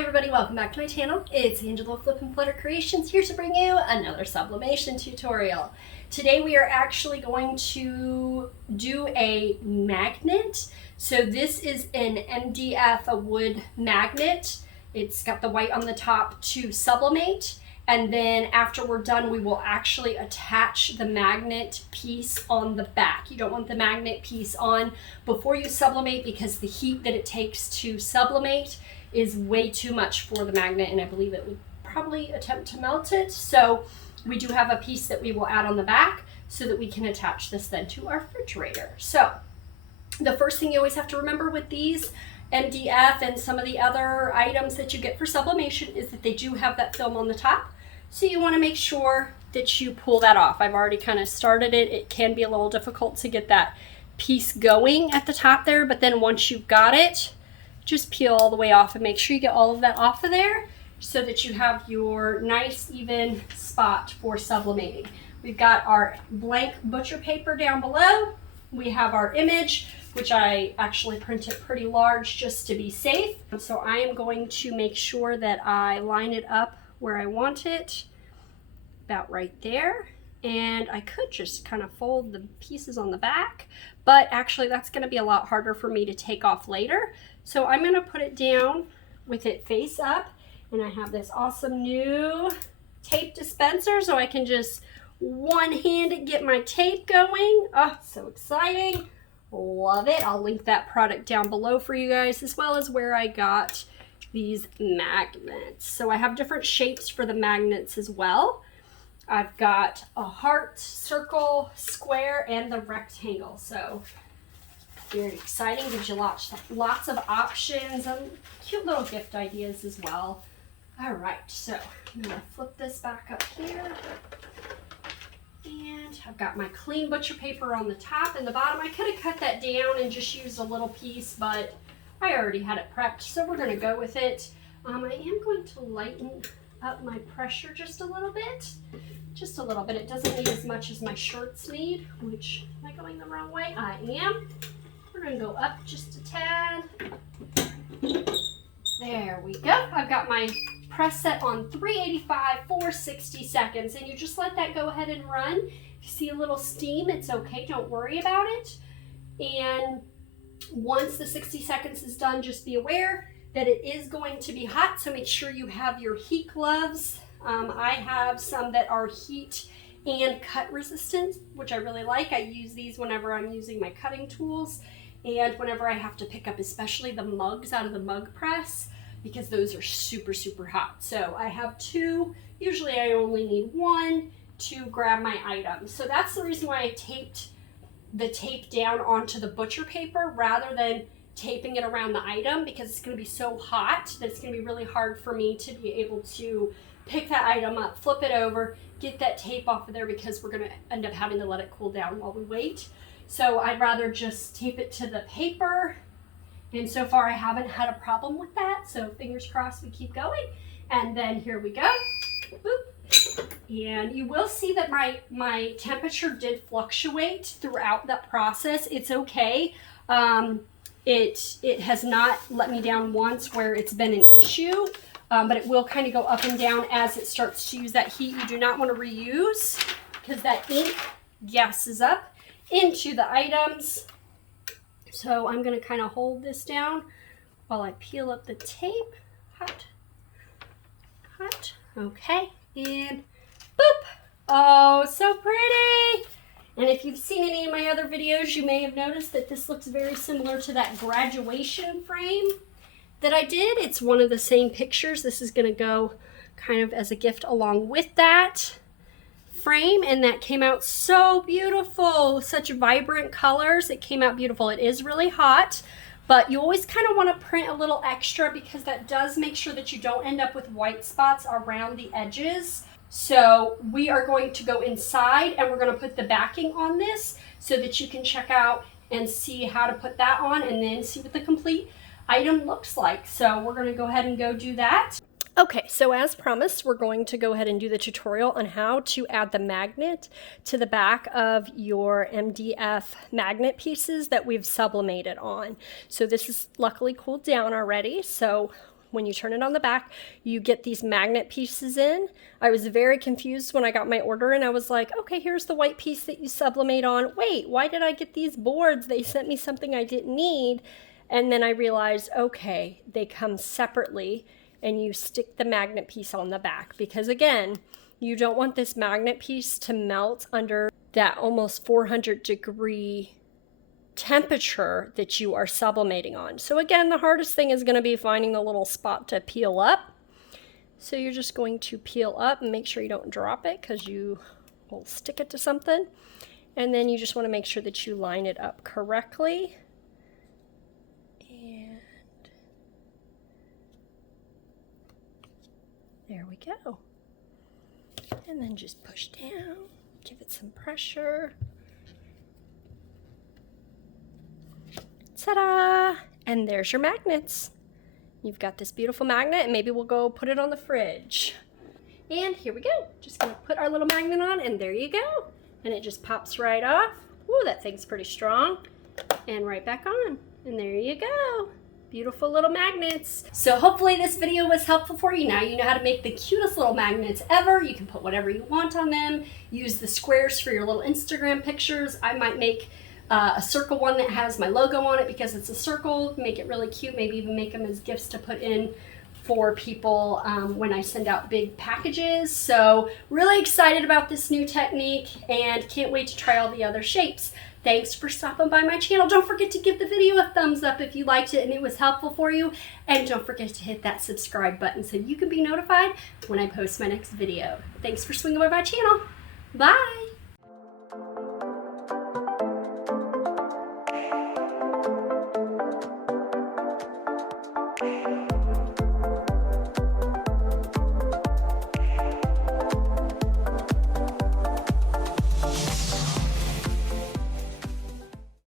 everybody, welcome back to my channel. It's Angela Flippin' Flutter Creations here to bring you another sublimation tutorial. Today we are actually going to do a magnet. So this is an MDF, a wood magnet. It's got the white on the top to sublimate. And then after we're done, we will actually attach the magnet piece on the back. You don't want the magnet piece on before you sublimate because the heat that it takes to sublimate is way too much for the magnet, and I believe it would probably attempt to melt it. So we do have a piece that we will add on the back so that we can attach this then to our refrigerator. So the first thing you always have to remember with these MDF and some of the other items that you get for sublimation is that they do have that film on the top. So you want to make sure that you pull that off. I've already kind of started it. It can be a little difficult to get that piece going at the top there, but then once you've got it, just peel all the way off and make sure you get all of that off of there so that you have your nice even spot for sublimating. We've got our blank butcher paper down below. We have our image, which I actually printed pretty large just to be safe. So I am going to make sure that I line it up where I want it, about right there. And I could just kind of fold the pieces on the back, but actually that's going to be a lot harder for me to take off later. So I'm going to put it down with it face up, and I have this awesome new tape dispenser so I can just one-handed get my tape going. Oh, so exciting. Love it. I'll link that product down below for you guys, as well as where I got these magnets. So I have different shapes for the magnets as well. I've got a heart, circle, square, and the rectangle. So very exciting. Gives you lots of options and cute little gift ideas as well. All right, so I'm gonna flip this back up here. And I've got my clean butcher paper on the top and the bottom. I could have cut that down and just used a little piece, but I already had it prepped, so we're gonna go with it. I am going to lighten up my pressure just a little bit. Just a little bit. It doesn't need as much as my shirts need, which, am I going the wrong way? I am. We're gonna go up just a tad. There we go. I've got my press set on 385 for 60 seconds, and you just let that go ahead and run. If you see a little steam, it's okay, don't worry about it. And once the 60 seconds is done, just be aware that it is going to be hot, so make sure you have your heat gloves. I have some that are heat and cut resistant, which I really like. I use these whenever I'm using my cutting tools and whenever I have to pick up especially the mugs out of the mug press, because those are super, super hot. So I have two. Usually I only need one to grab my items. So that's the reason why I taped the tape down onto the butcher paper rather than taping it around the item, because it's going to be so hot that it's going to be really hard for me to be able to pick that item up, flip it over, get that tape off of there, because we're going to end up having to let it cool down while we wait. So I'd rather just tape it to the paper, and so far I haven't had a problem with that, so fingers crossed we keep going. And then here we go. Boop. And you will see that my temperature did fluctuate throughout that process. It's okay. It has not let me down once where it's been an issue, but it will kind of go up and down as it starts to use that heat. You do not want to reuse, because that ink gases up into the items. So I'm going to kind of hold this down while I peel up the tape. Hot, hot, okay, and boop. Oh, so pretty. And if you've seen any of my other videos, you may have noticed that this looks very similar to that graduation frame that I did. It's one of the same pictures. This is going to go kind of as a gift along with that frame, and that came out so beautiful. Such vibrant colors. It came out beautiful. It is really hot, but you always kind of want to print a little extra, because that does make sure that you don't end up with white spots around the edges. So we are going to go inside and we're going to put the backing on this so that you can check out and see how to put that on and then see what the complete item looks like. So we're going to go ahead and go do that. Okay, so as promised, we're going to go ahead and do the tutorial on how to add the magnet to the back of your MDF magnet pieces that we've sublimated on. So this is luckily cooled down already, so when you turn it on the back, you get these magnet pieces in. I was very confused when I got my order and I was like, okay, here's the white piece that you sublimate on. Wait, why did I get these boards? They sent me something I didn't need. And then I realized, okay, they come separately and you stick the magnet piece on the back because again, you don't want this magnet piece to melt under that almost 400-degree temperature that you are sublimating on. So again, the hardest thing is going to be finding the little spot to peel up. So you're just going to peel up and make sure you don't drop it because you will stick it to something. And then you just want to make sure that you line it up correctly. And there we go. And then just push down, give it some pressure. Ta-da! And there's your magnets. You've got this beautiful magnet, and maybe we'll go put it on the fridge. And here we go. Just gonna put our little magnet on, and there you go. And it just pops right off. Woo, that thing's pretty strong. And right back on. And there you go. Beautiful little magnets. So hopefully this video was helpful for you. Now you know how to make the cutest little magnets ever. You can put whatever you want on them. Use the squares for your little Instagram pictures. I might make a circle one that has my logo on it because it's a circle. Make it really cute. Maybe even make them as gifts to put in for people when I send out big packages. So really excited about this new technique and can't wait to try all the other shapes. Thanks for stopping by my channel. Don't forget to give the video a thumbs up if you liked it and it was helpful for you. And don't forget to hit that subscribe button so you can be notified when I post my next video. Thanks for swinging by my channel. Bye.